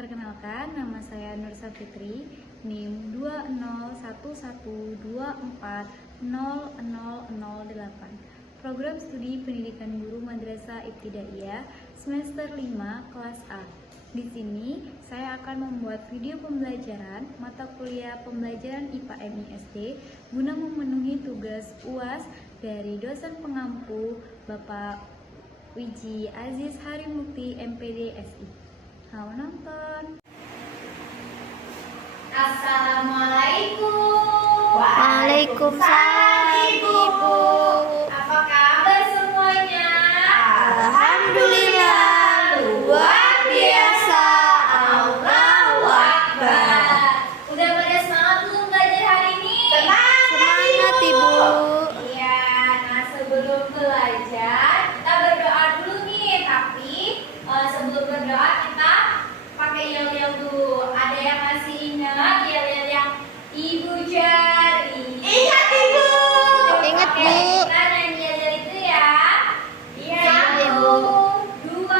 Perkenalkan, nama saya Nur Safitri, NIM 20112440008. Program Studi Pendidikan Guru Madrasah Ibtidaiyah semester 5 kelas A. Di sini saya akan membuat video pembelajaran mata kuliah pembelajaran IPA MISD guna memenuhi tugas UAS dari dosen pengampu Bapak Wiji Aziz Harimukti MPD SI. Selamat menonton. Assalamualaikum. Waalaikumsalam Ibu. Apa kabar semuanya? Alhamdulillah luar biasa. Allahu Akbar. Udah pada semangat belum belajar hari ini? Semangat Ibu. Iya, nah sebelum belajar kita berdoa dulu nih. Tapi sebelum berdoa kita pakai yel-yel dulu. Ada yang masih ingat yel-yel yang Ibu Jari? Ingat Ibu. Ingat, Bu. Kita nyanyi yel-yel itu ya. Iya, Ibu. 1, 2,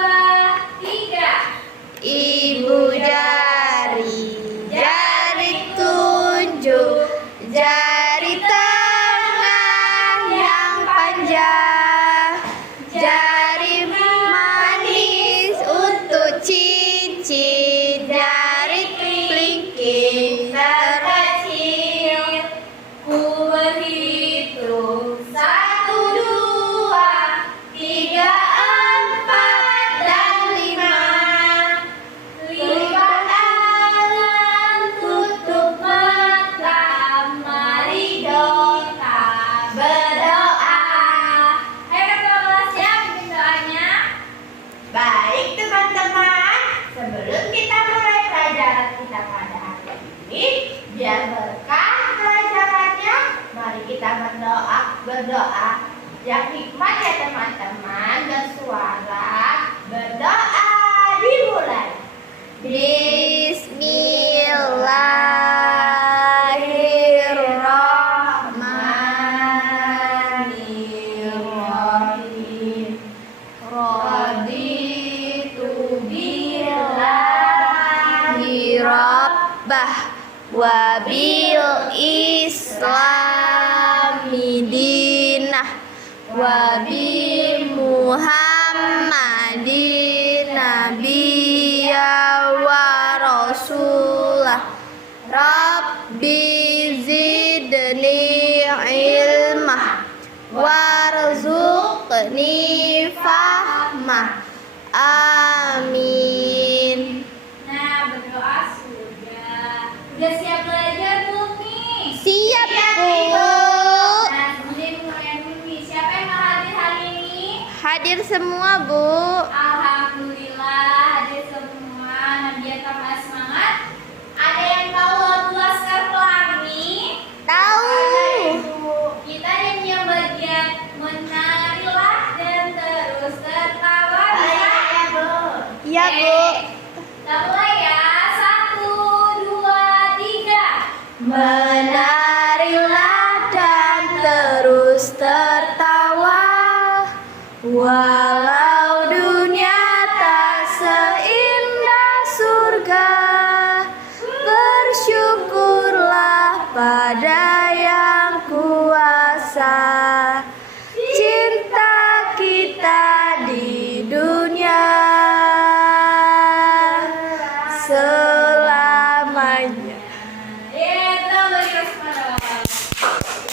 3. Ibu jari, jari tunjuk, jari tengah yang panjang, jari manis untuk cincin, jari kelingking Terkecil, ku berhitung 1, 2, 3, 4, dan 5. Lipat tangan, tutup mata, mari kita berdoa. Ayo kelas, siap doanya? Baik teman-teman, sebelum kita mulai pelajaran kita pada hari ini, biar berkah pelajarannya, mari kita berdoa yang hikmat ya teman-teman. Bersuara berdoa dimulai. Bismillahirrahmanirrahim. Raditu billahi Rabbah wa bil islami dinah wa bi Muhammadin nabiyya wa rasulah. Rabbi zidni ilmah warzuqni fahmah. Amin. Nah, berdoa sudah. Udah siap belajar belum nih? Siap, Bu. Nah, kemudian mulai dulu nih. Siapa yang mau hadir hari ini? Hadir semua, Bu. Alhamdulillah hadir semua. Nah, biar tambah semangat. Ada yang tahu lagu Laskar Pelangi? Tahu. Ada, Ibu. Kita nyanyi yang bagian menarilah dan terus tertawa. Bisa? Iya, Bu. Kita mulai ya. 1, 2, 3. Menarilah dan terus tertawa, walau dunia tak seindah surga. Bersyukurlah pada yang kuasa. Cinta kita di dunia selamanya.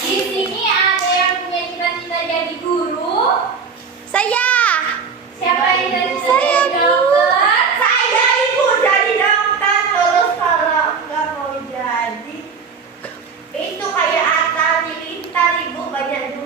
Di sini ada yang punya cita-cita jadi guru. Saya. Siapa yang jadi Saya, Bu. dokter? Saya Ibu jadi dokter. Terus kalau nggak mau jadi itu kayak Atta Halilintar Ibu, banyak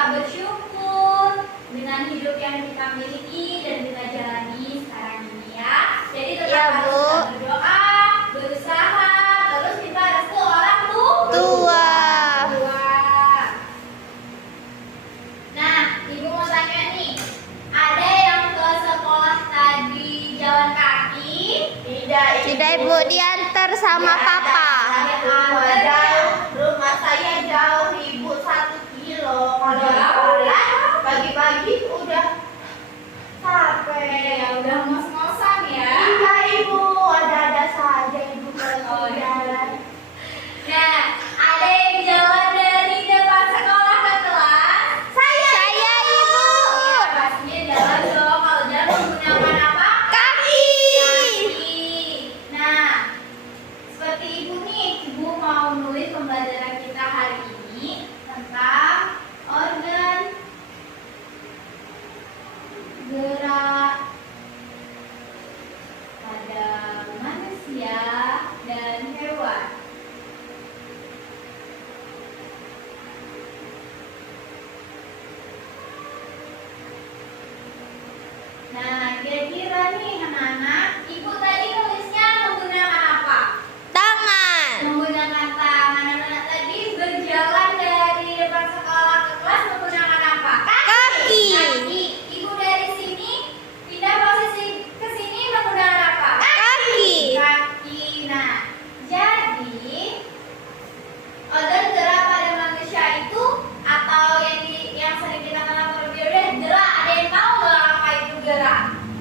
kita bersyukur dengan hidup yang kita miliki dan kita jalani sekarang ini ya. Jadi tetap Ya, harus Bu. kita berdoa, berusaha, terus kita restu orang Tua. Nah, Ibu mau tanya nih, ada yang ke sekolah tadi jalan kaki? Tidak, Ibu, diantar sama papa. Jauh, rumah saya jauh Ibu 1 kilo. Kalau jalan pagi-pagi udah capek. Ya udah ngos-ngosan ya. Iya Ibu, ada-ada saja Ibu kalau Oh, iya. jalan. Nah, ada yang jalan dari depan sekolah ke kelas? Saya, Ibu. Ya, pastinya jalan dong. Kalau jalan menggunakan apa? Kaki. Kaki. Nah, seperti Ibu nih, Ibu mau nulis pembelajaran kita hari ini tentang organ gerak pada manusia dan hewan. Nah, kira-kira nih anak-anak, Ibu tadi nulisnya menggunakan apa? Tangan. Menggunakan tangan. Anak-anak tadi berjalan dari depan sekolah ke kelas menggunakan apa? Kaki. Kaki. Ibu dari sini pindah posisi ke sini menggunakan apa? Kaki. Kaki. Nah, jadi organ gerak pada manusia itu atau yang sering kita kenal terlebih dahulu gerak. Ada yang tahu nggak apa itu gerak?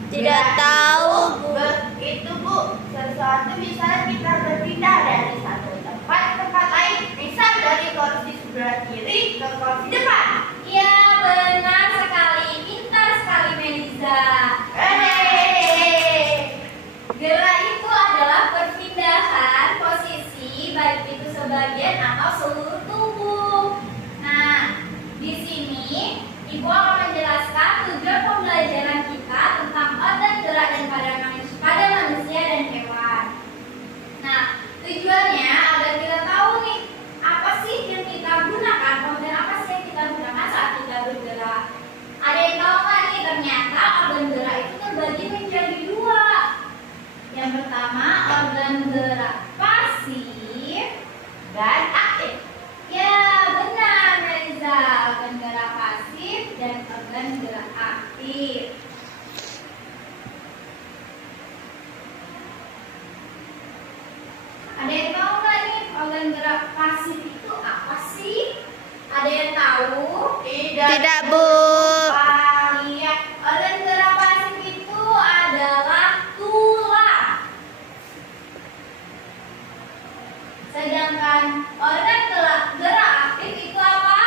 Tidak tahu, Bu. Itu Bu, sesuatu misalnya kita berpindah dari satu tempat ke tempat lain, misal dari kursi sebelah kiri ke kursi depan. Iya, benar sekali. Pintar sekali Meliza. Gerak itu adalah perpindahan posisi baik itu sebagian atau seluruh tubuh. Nah, di sini Ibu akan menjelaskan tujuan pembelajaran kita tentang organ gerak dan pada manusia dan hewan. Nah, tujuannya agar kita tahu nih apa sih yang kita gunakan, organ apa sih yang kita gunakan saat kita bergerak. Ada yang tahu nggak nih ternyata organ gerak itu terbagi menjadi 2. Yang pertama organ gerak pasif dan aktif. Ya benar Meliza, organ gerak pasif dan organ gerak aktif. Ada yang tahu nggak nih organ gerak pasif itu apa sih? Ada yang tahu? Tidak, Bu. Iya, organ gerak pasif itu adalah tulang. Sedangkan organ gerak aktif itu apa?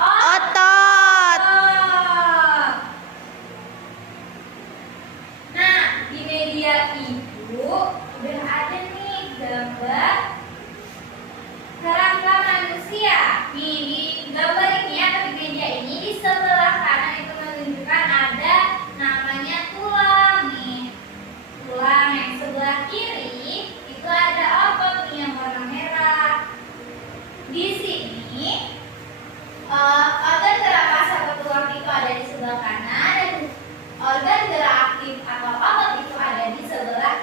Otot. Nah, di media Ibu udah ada nih gambar kerangka manusia. Nih di gambar ini atau di media ini di sebelah kanan itu menunjukkan ada namanya tulang nih. Tulang yang sebelah kiri itu ada otot nih yang warna merah. Di sini organ gerak pasif atau tulang itu ada di sebelah kanan dan organ gerak aktif atau otot itu ada di sebelah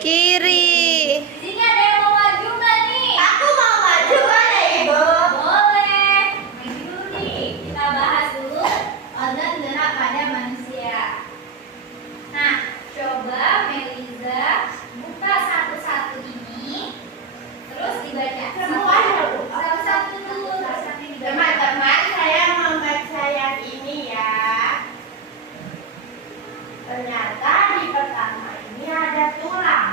Kiri. Di sini ada yang mau maju nggak nih? Aku mau maju boleh Ibu? Boleh. Maju dulu nih. Kita bahas dulu organ gerak pada manusia. Nah, coba Meliza buka satu-satu ini, terus dibaca. Semuanya, Bu. Satu-satu dulu. Satu-satu dibaca. Teman-teman, saya membaca yang ini ya. Ternyata di pertama ini ada tulang.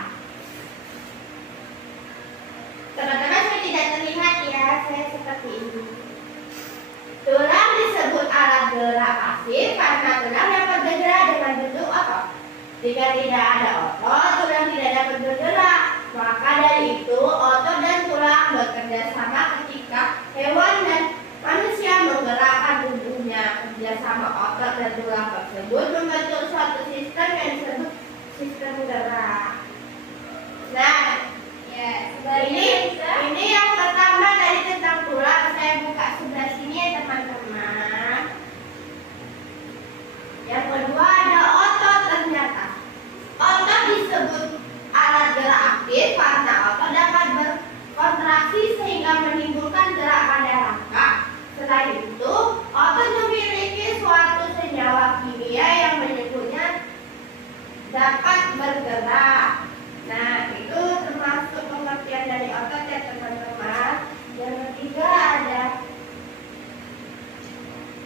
Teman-teman, saya tidak terlihat ya, saya seperti ini. Tulang disebut alat gerak pasif karena tulang dapat bergerak dengan bentuk otot. Jika tidak ada otot, tulang tidak dapat bergerak. Maka dari itu, otot dan tulang bekerja sama ketika hewan dan manusia menggerakkan tubuhnya. Kerjasama otot dan tulang tersebut membentuk suatu sistem yang disebut sistem gerak. Nah, Ya, sebaliknya Meliza. ini yang pertama dari tentang tulang. Saya buka sebelah sini ya teman-teman. gerak. Nah, itu termasuk pengertian dari otot ya teman-teman. Yang ketiga ada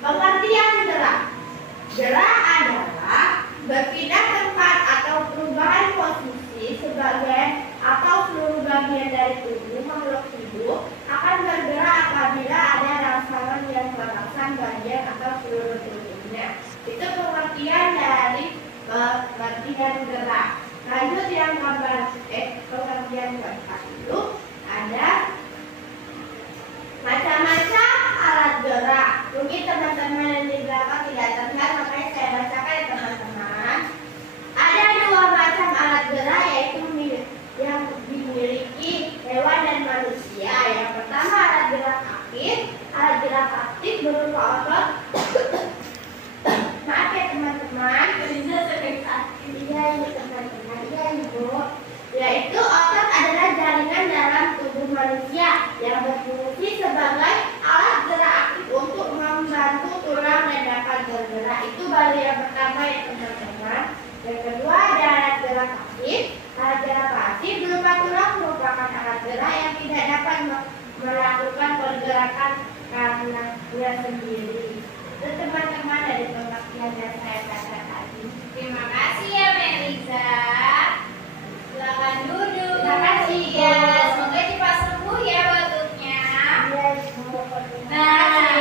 pengertian gerak. Gerak adalah berpindah tempat atau perubahan posisi sebagai atau seluruh bagian dari tubuh makhluk hidup akan bergerak apabila ada rangsangan yang merangsang bagian atau seluruh tubuhnya. Itu pengertian dari pengertian gerak. Lanjut yang gambar pengertian keempat itu ada macam-macam alat gerak. Mungkin teman-teman yang di belakang tidak terlihat, makanya saya bacakan ya teman-teman. Ada dua macam alat gerak yaitu yang dimiliki hewan dan manusia. Yang pertama alat gerak aktif. Alat gerak aktif berupa otot. Maaf ya teman-teman. Iya ini teman-teman. Iya ibu. Yaitu otot adalah jaringan dalam tubuh manusia yang berfungsi sebagai alat gerak aktif untuk membantu tulang dan dapat bergerak. Itu baru yang pertama ya teman-teman. Yang kedua ada alat gerak pasif. Alat gerak pasif berupa tulang merupakan alat gerak yang tidak dapat melakukan pergerakan karenanya sendiri. Itu teman-teman dari pengertian yang saya katakan tadi. Terima kasih ya Melisa. Silakan duduk. Terima kasih ya. Semoga cepat sembuh ya batuknya. Nah,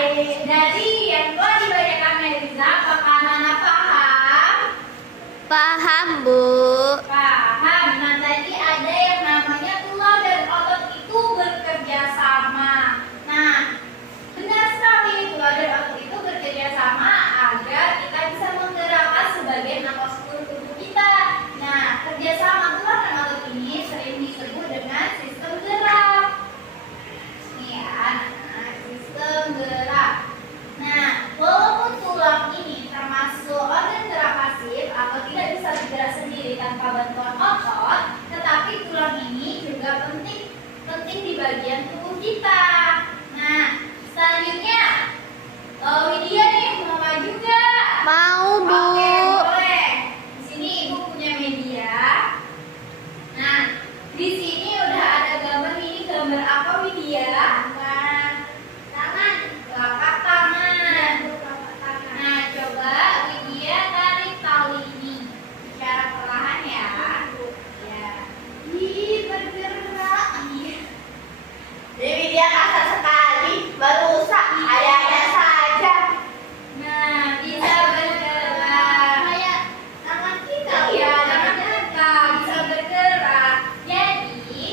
Dari yang telah dibacakan Melisa, apakah Nana paham? Paham, Bu. Paham. Nah tadi ada yang namanya tulang dan otot itu bekerja sama. Nah, benar sekali tulang dan otot itu bekerja sama agar kita bisa menggerakkan sebagian atau seluruh tubuh kita. Nah, kerjasama tulang dan otot ini sering disebut dengan sistem gerak. Nih ya, nah, sistem gerak. Nah, walaupun tulang ini termasuk organ gerak pasif atau tidak bisa bergerak sendiri tanpa bantuan otot, tetapi tulang ini juga penting di bagian tubuh kita. Nah, selanjutnya, Widya nih mau maju nggak? Mau, Bu. Oke, boleh. Di sini Ibu punya media. Nah, di sini udah ada gambar ini. Gambar apa Widya? Tangan. Telapak tangan. Nah, coba Widya tarik tali ini secara perlahan ya. Ya. Ih, bergerak. Iya. Dewi dia kasar sekali, merusak ada saja. Nah, bisa bergerak. Kayak tangan kita. Iya, tangan kita bisa bergerak. Jadi,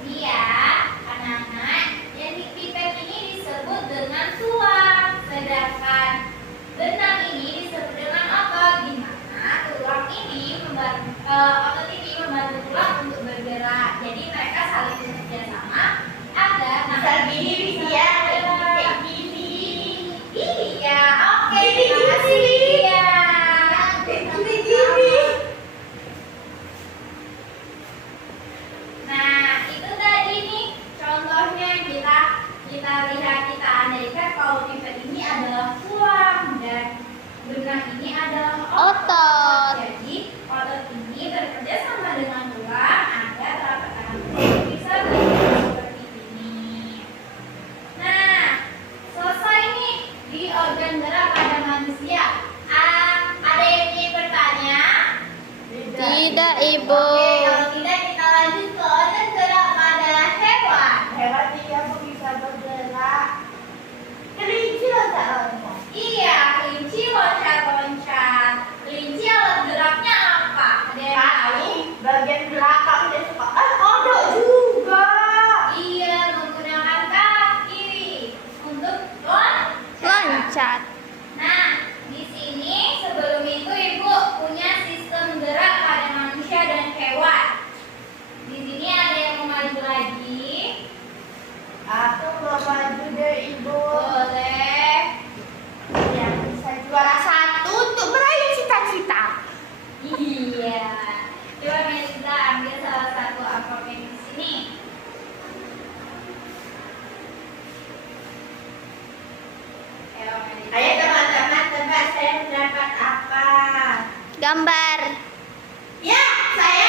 ini ya, anak-anak, yang di pipet ini disebut dengan tulang. Sedangkan benang ini disebut dengan otot. Di mana tulang ini otot ini membantu tulang untuk bergerak. Jadi mereka saling bekerja sama agar Bisa gini Widya, bergerak. kayak gini. Iya, oke. Gini, Terima kasih gini. Widya. Gini. Nah, itu tadi nih contohnya kita lihat kita andaikan kalau pipet ini adalah tulang dan benang ini adalah Otot. Jadi otot ini bekerja sama dengan tulang agar telapak tangan kita bisa bergerak seperti ini. Nah, selesai nih di organ gerak pada manusia. Ada yang ingin bertanya? Tidak, Ibu. Oke, kalau tidak kita lanjut ke organ gerak pada hewan. Hewan dia bisa bergerak. Kelinci loncat-loncat. Iya, kelinci loncat-loncat. Kelinci alat geraknya apa? Ada yang tahu? Kaki bagian belakang dia suka. Ada juga. Iya, menggunakan kaki untuk Loncat. Nah, di sini sebelum itu Ibu punya sistem gerak pada manusia dan hewan. Di sini ada yang mau maju lagi? Aku mau maju deh Ibu. Boleh. Yang bisa juara satu untuk meraih cita-cita. Iya. Coba Melisa ambil salah satu amplopnya di sini. Ayo teman-teman tebak saya mendapat apa? Gambar. Ya, saya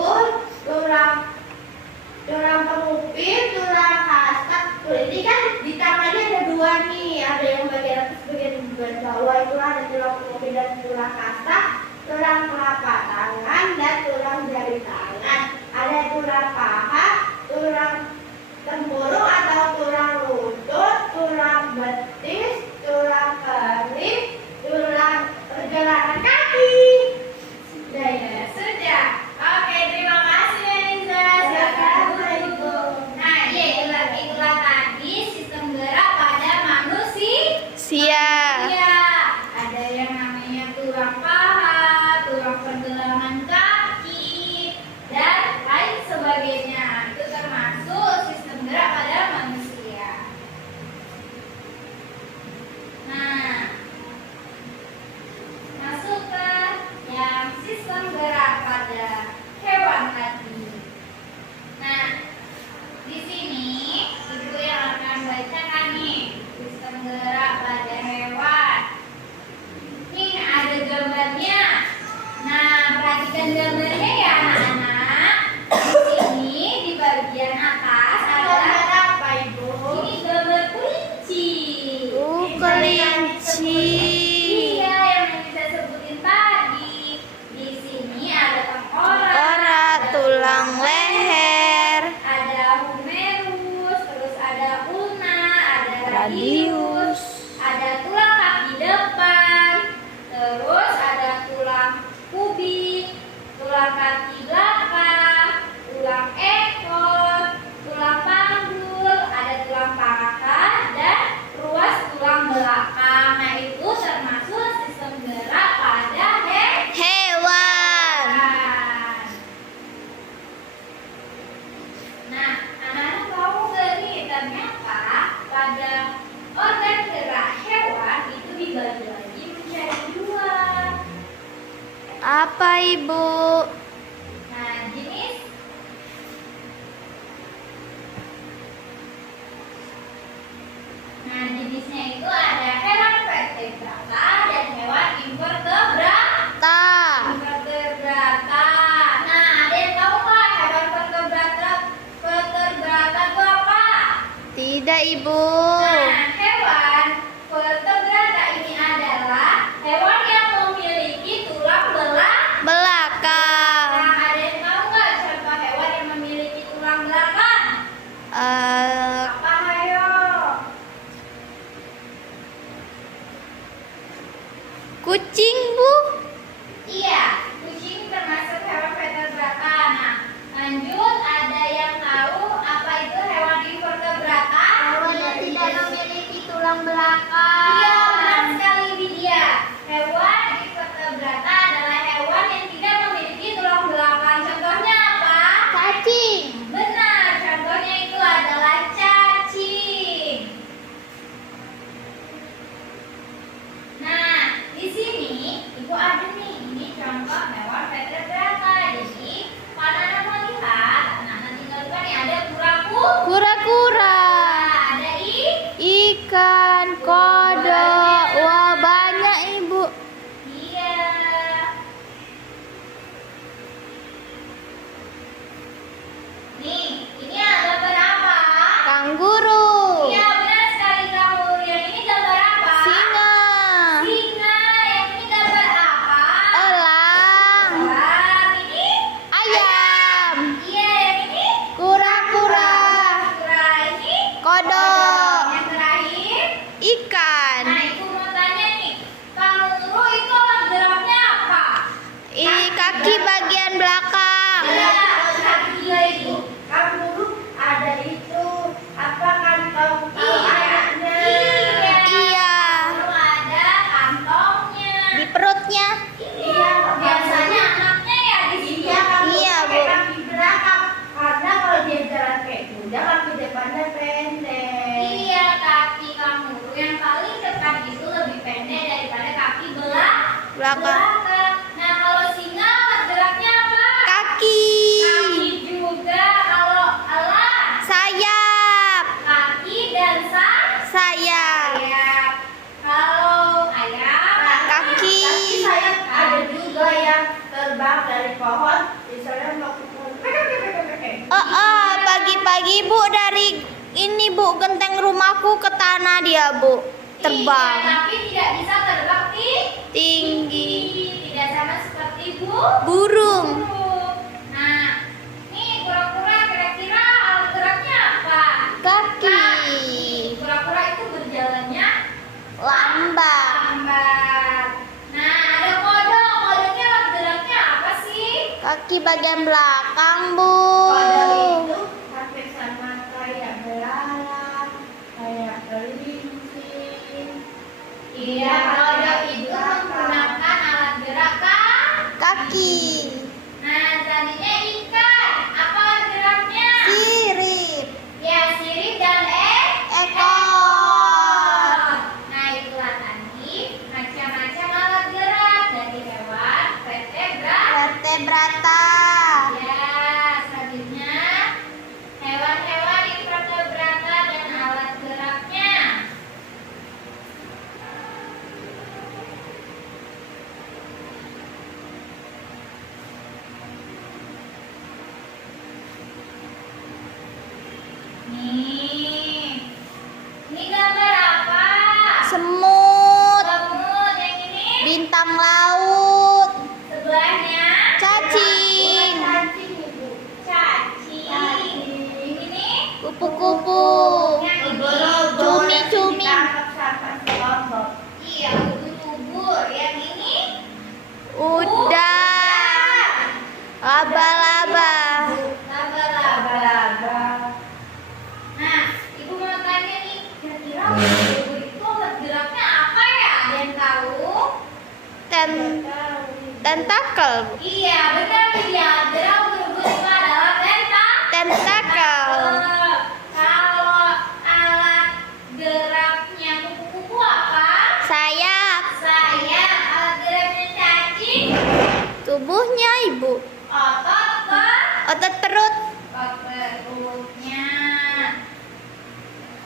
panggul, tulang pengupil, tulang kastak. Tuh, ini kan di tangannya ada dua nih, ada yang bagian atas, bagian bawah itu ada tulang pengupil dan tulang kastak, tulang telapak tangan dan tulang jari tangan. Ada tulang paha, tulang tempurung atau tulang lutut, tulang betis, tulang kemih, tulang pergelangan kaki. Ya, sudah. Oke, terima kasih Eliza. Silakan Ibu. Nah, itulah tadi sistem gerak pada manusia. Iya, ada yang namanya tulang paha, tulang pergelangan kaki, dan lain sebagainya. Itu termasuk sistem gerak pada manusia. Nah, masuk ke yang sistem gerak pada hewan tadi. Nah, di sini Ibu yang akan bacakan nih sistem gerak pada hewan. Nih ada gambarnya. Nah, perhatikan gambarnya ya anak-anak. Di sini di bagian atas adalah apa Ibu? ini gambar kelinci. Kelinci. Iya, yang bisa sebutin tadi. Di sini ada tengkorak, Ora, tulang leher. ada humerus, terus ada ulna, ada Radius. ada tulang kaki depan, terus ada tulang kubik, tulang kaki belakang, tulang ekor, tulang panggul, ada tulang paha dan ruas tulang belakang. Nah, itu termasuk sistem gerak pada Hewan. Nah, anak-anak tahu nggak nih ternyata pada organ gerak hewan itu dibagi lagi menjadi dua. Apa Ibu? Nah, jenisnya itu ada hewan vertebrata dan hewan invertebrata. Vertebrata. Nah, ada yang tahu nggak hewan vertebrata itu apa? Tidak Ibu. Nah, hewan vertebrata ini adalah hewan yang memiliki tulang Belakang. Nah, ada yang tahu nggak contoh hewan yang memiliki tulang belakang? Apa, ayo? Kucing Bu. Iya, kucing termasuk hewan vertebrata. Nah, lanjut, ada yang tahu apa itu hewan invertebrata? Hewan yang tidak memiliki tulang belakang. Iya, benar sekali Widya. Hewan invertebrata adalah hewan yang tidak memiliki tulang belakang. Contohnya apa? Cacing. Benar, contohnya itu adalah cacing. Nah, di sini Ibu ada nih, ini contoh hewan vertebrata. Jadi, kalau anak mau lihat, anak tinggal lihat nih ada Kura-kura. ada Ikan, kodok. Wah, banyak Ibu. iya. Nih, ini ada berapa? Kanguru. Iya, benar sekali kamu. Yang ini gambar apa? Singa. Singa. Yang ini gambar apa? Elang. Wah, ini Ayam. iya, yang ini Kura-kura. kura. Ini Kodok. yang terakhir. Ikan. Nah, Ibu mau tanya nih, kanguru itu alat geraknya apa? Kaki bagian belakang. Iya, kaki itu. Kanguru ada itu apa kantong Iya. Iya. Lalu ada kantongnya. Di perutnya. Iya, biasanya anaknya ya di sini. Iya, kanguru Iya, pakai Bu. kaki belakang karena kalau dia jalan kayak kuda kaki depannya pendek. Iya, kaki kanguru yang paling depan itu lebih pendek daripada kaki Belakang. Nah, kalau singa alat geraknya apa? Kaki. Kaki juga. Kalau elang, Sayap. kaki dan Sayap. sayap. Kalau ayam, Kaki. Tapi saya ada juga yang terbang dari pohon, misalnya mau ke Ini Bu, genteng rumahku ke tanah dia Bu. Iya, Terbang. tapi tidak bisa terbang Tinggi. Tidak sama seperti Burung. burung. Nah, nih kura-kura kira-kira alat geraknya apa? Kaki. Kura-kura itu berjalannya Lambat. lambat. Nah, ada kodok. Kodoknya alat geraknya apa sih? Kaki bagian belakang Bu. Kodok itu hampir sama kayak belalang, kayak kelinci. Iya, kodok itu menggunakan alat gerak Kaki. Nah, tadinya ikan. Apa alat geraknya? Sirip. Ya, sirip dan Ekor. Nah, itulah tadi macam-macam alat gerak dari hewan Vertebrata. Ya, selanjutnya hewan-hewan invertebrata dan alat geraknya. Nih, ini gambar apa? Semut. Semut. Yang ini Bintang laut. sebelahnya Cacing. Cacing itu. cacing. Ini Kupu-kupu. yang ini Cumi-cumi. Ditangkap sama kelompok. iya ubur-ubur. Yang ini Udang. Laba-laba. laba-laba. Nah, ibu mau tanya nih, kira-kira ubur-ubur itu alat geraknya apa ya? Ada yang tahu? Tentakel Bu. Iya, benar dia. Gerak ubur-ubur itu adalah Tentakel. Kalau alat geraknya kupu-kupu apa? Sayap. Sayap. Alat geraknya cacing. Tubuhnya Ibu. Otot Otot perut. perutnya.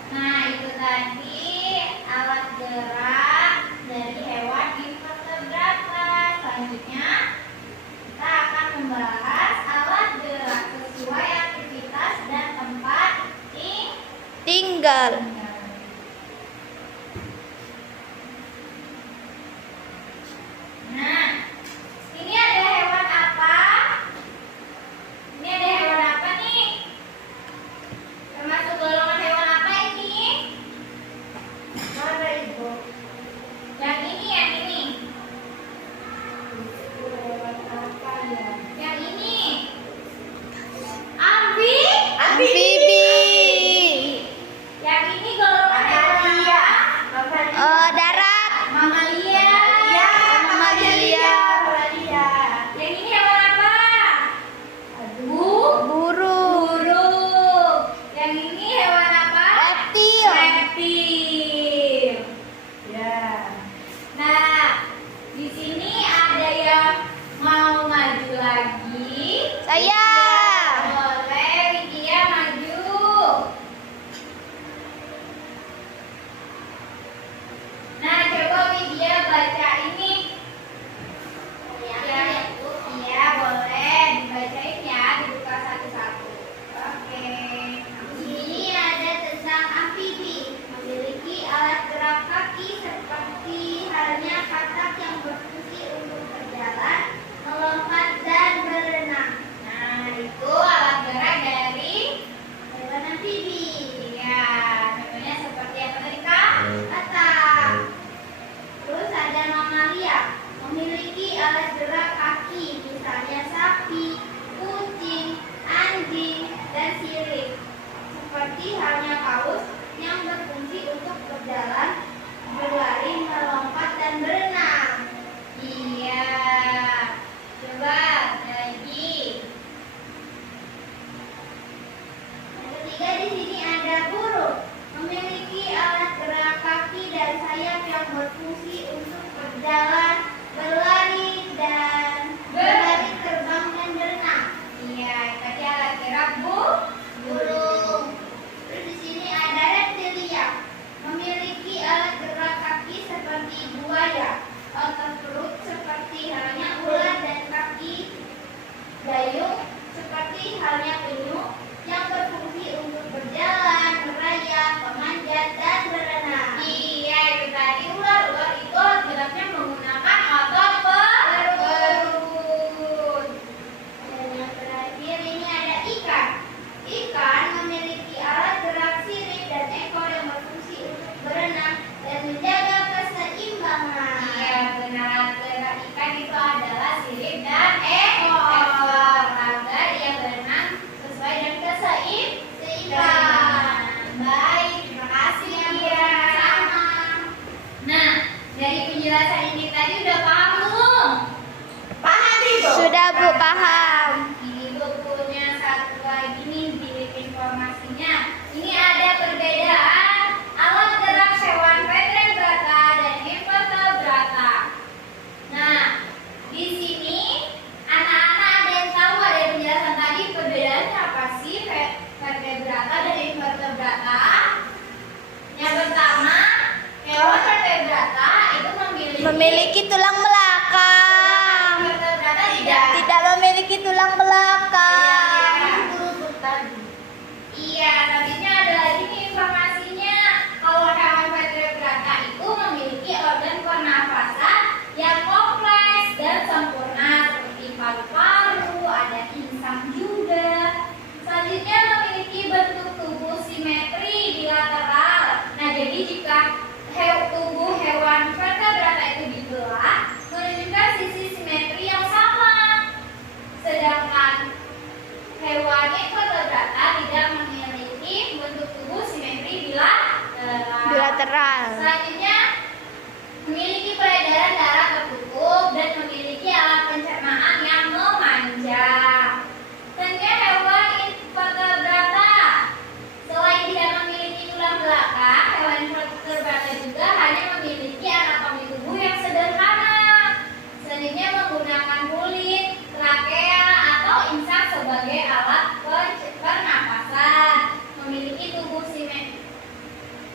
Nah, itu tadi alat gerak dari hewan invertebrata. Selanjutnya kita akan membahas alat gerak sesuai aktivitas dan tempat Tinggal. Nah, ini ada hewan apa? Ini ada hewan apa nih? Termasuk golongan hewan apa ini? Mana ibu? Yang ini, yang ini. Lewat apa ya? Yang ini. Amfibi. Yang ini golongan hewan apa? Darat. Mamalia. Mamalia. Yang ini hewan apa? Burung. Burung. Yang ini hewan apa? Reptil. Reptil. Ya. Nah, di sini ada yang mau maju lagi. Saya. Boleh, Widya maju. Nah, coba Widya baca ini. Iya, boleh dibacain ya, dibuka satu-satu. Oke. Ini ada tentang amfibi, memiliki alat gerak kaki seperti halnya katak yang berfungsi untuk berjalan, melompat dan berenang. Nah, itu alat gerak dari Hewan amfibi. ya, contohnya seperti apa tadi Kak? Katak. Terus ada mamalia, memiliki alat gerak kaki, misalnya sapi, kucing, anjing, dan sirip. Seperti halnya paus yang berfungsi untuk berjalan, berlari, melompat, dan berenang. Iya. Coba ada lagi. Yang ketiga di sini ada burung, memiliki alat gerak kaki dan sayap yang berfungsi untuk berjalan, berlari, terbang, dan berenang. Iya, tadi alat gerak Burung. Terus di sini ada reptilia, memiliki alat gerak kaki seperti buaya, otot perut seperti halnya ular, dan kaki dayung seperti halnya penyu yang berfungsi untuk berjalan, ini tadi udah paham belum? Paham Ibu? Sudah Bu, paham. Ini bukunya satu lagi nih, bilik informasinya. Ini ada perbedaan alat gerak hewan vertebrata dan invertebrata. Nah, di sini anak-anak ada yang tahu, ada yang penjelasan tadi perbedaannya apa sih vertebrata dan invertebrata? Yang pertama, hewan vertebrata itu Memiliki tulang belakang. vertebrata tidak. Tidak memiliki tulang belakang. Iya, selanjutnya ada lagi nih informasinya. Kalau hewan vertebrata itu memiliki organ pernafasan yang kompleks dan sempurna seperti paru-paru, ada insang juga. Selanjutnya memiliki bentuk tubuh simetri bilateral. Nah, jadi jika tubuh hewan vertebrata itu dibelah, menunjukkan sisi simetri yang sama. Sedangkan hewan invertebrata tidak memiliki bentuk tubuh simetri Bilateral. Selanjutnya memiliki peredaran darah tertutup dan memiliki alat pencernaan yang memanjang. Selanjutnya hewan invertebrata selain tidak memiliki tulang belakang, hewan invertebrata juga hanya memiliki anatomi tubuh yang sederhana. Selanjutnya menggunakan kulit, trakea atau insang sebagai alat pernapasan.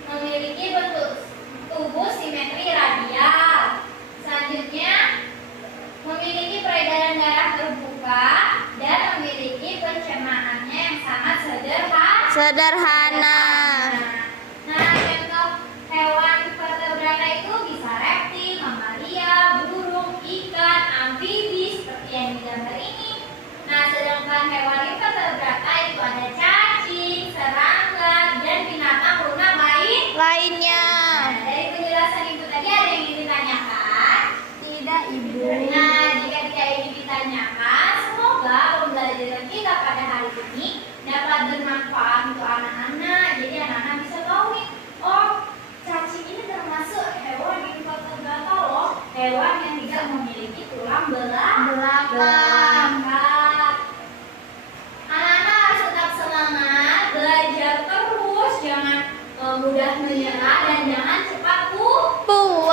Memiliki bentuk tubuh simetri radial. Selanjutnya memiliki peredaran darah terbuka dan memiliki pencernaannya yang sangat Sederhana. Nah, contoh hewan vertebrata itu bisa reptil, mamalia, burung, ikan, amfibi seperti yang di gambar ini. Nah, sedangkan hewan invertebrata itu ada cacing, serangga, dan binatang lunak Lainnya. Nah, dari penjelasan Ibu tadi ada yang ingin ditanyakan? Tidak, Ibu. Nah, jika tidak ingin ditanyakan, semoga pembelajaran kita pada hari ini dapat bermanfaat untuk anak-anak. Jadi anak-anak bisa tahu nih, oh cacing ini termasuk hewan invertebrata loh, hewan yang tidak memiliki tulang belakang. Anak-anak harus tetap semangat, belajar terus, jangan mudah menyerah dan jangan cepat Puas.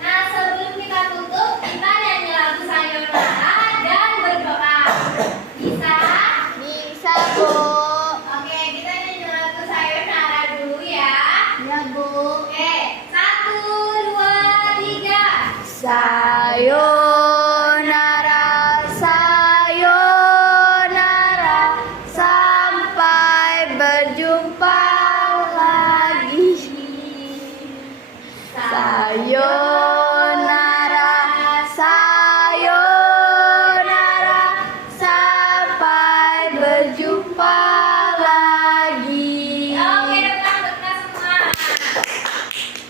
Nah, sebelum kita tutup, kita nyanyi lagu Sayonara dan berdoa. Bisa? Bisa, Bu. Oke, kita nyanyi lagu Sayonara dulu ya. Ya, Bu. Oke, 1, 2, 3. Sayonara, sayonara, sampai berjumpa lagi. Sayonara, sayonara, sampai berjumpa lagi. Oke, dekat semua.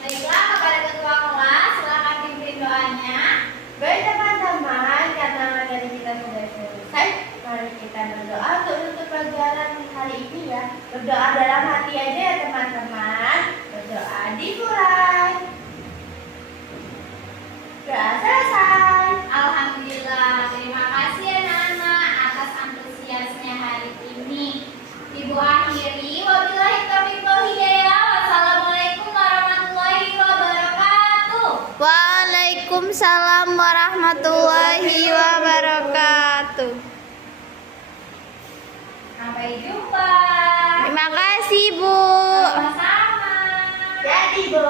Baiklah, kepada ketua kelas, silakan pimpin doanya. Baik teman-teman, karena materi kita sudah selesai, mari kita berdoa untuk menutup pelajaran hari ini ya. Berdoa dalam hati aja ya teman-teman. Berdoa dimulai. Doa selesai. Alhamdulillah, terima kasih anak-anak atas antusiasnya hari ini. Ibu akhiri, wabillahi taufiq wal hidayah. Wassalamualaikum warahmatullahi wabarakatuh. Waalaikumsalam warahmatullahi wabarakatuh. Sampai jumpa. Terima kasih, Bu. Sama-sama. Jadi Bu.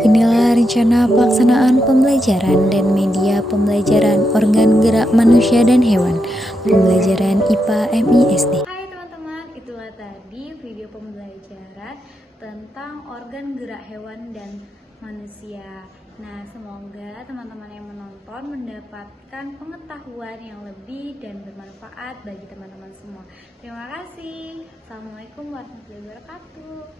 Inilah rencana pelaksanaan pembelajaran dan media pembelajaran organ gerak manusia dan hewan, pembelajaran IPA MISD. Hai teman-teman, itulah tadi video pembelajaran tentang organ gerak hewan dan manusia. Nah, semoga teman-teman yang menonton mendapatkan pengetahuan yang lebih dan bermanfaat bagi teman-teman semua. Terima kasih. Assalamualaikum warahmatullahi wabarakatuh.